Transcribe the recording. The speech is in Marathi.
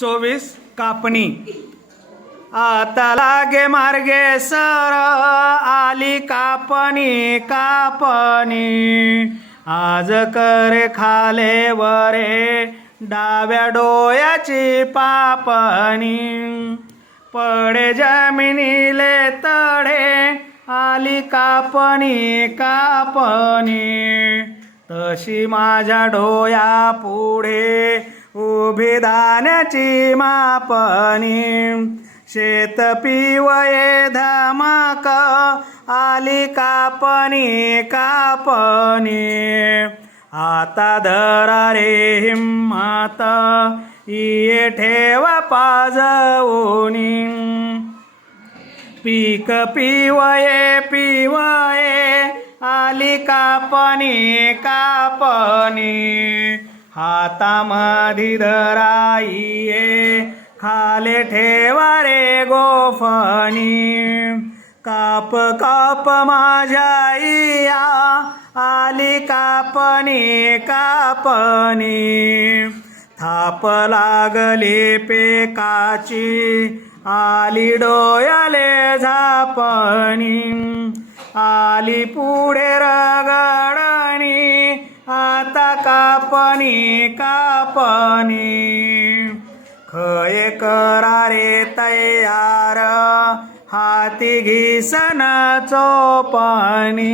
24 कापणी. आता लागे मार्गे सर आली कापणी कापणी. आज करे खाले वरे डाव्या डोयाची पापणी. पडे जमिनीले तडे आली कापणी कापणी. तशी माझ्या डोया पुढे उभी धान्याची मापणी. शेत पिवये धमक आली कापणी कापणी. आता धरा रे हिम्मत ये ठेवा पाजवूनी. पीक पिवये पिवये आली कापणी कापणी. हातामधी धराईये खाले ठेवा रे गोफणी. काप काप माझ्या इया आली कापणी कापणी. थाप लागली पेकाची आली डोयाले झापणी. आली पुढे रगडणी आता कापणी कापणी. खये करारे तयार हाती घिसन चोपणी.